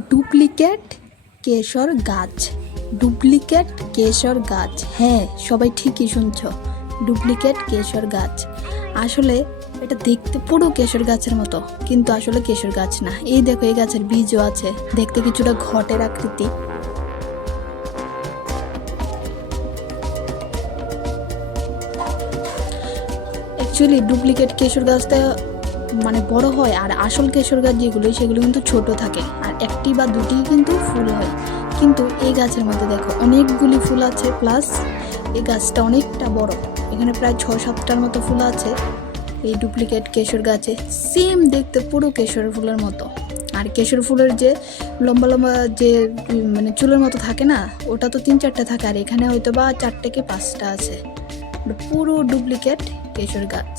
Duplicate কেশর গাছ। Duplicate কেশর গাছ, হ্যাঁ সবাই ঠিকই শুনছ, ডুপ্লিকেট কেশর গাছ। আসলে এটা দেখতে পুরো কেশর গাছের মতো, কিন্তু আসলে কেশর গাছ না। এই দেখো, এই গাছের বীজও আছে, দেখতে কিছুটা ঘটের আকৃতি। অ্যাকচুয়ালি ডুপ্লিকেট কেশর গাছটা মানে বড় হয়, আর আসল কেশর গাছ যেগুলো সেগুলো কিন্তু ছোট থাকে, আর একটি বা দুটি কিন্তু ফুল হয়। কিন্তু এই গাছের মধ্যে দেখো অনেকগুলি ফুল আছে, প্লাস এই গাছটা অনেকটা বড়, এখানে প্রায় 6-7টার মতো ফুল আছে এই ডুপ্লিকেট কেশর গাছে। সেম দেখতে পুরো কেশর ফুলের মতো। আর কেশর ফুলের যে লম্বা লম্বা যে মানে চুলের মতো থাকে না, ওটা তো 3-4টা থাকে, আর এখানে হয়তো বা 4 থেকে 5টা আছে। পুরো ডুপ্লিকেট কেশর গাছ।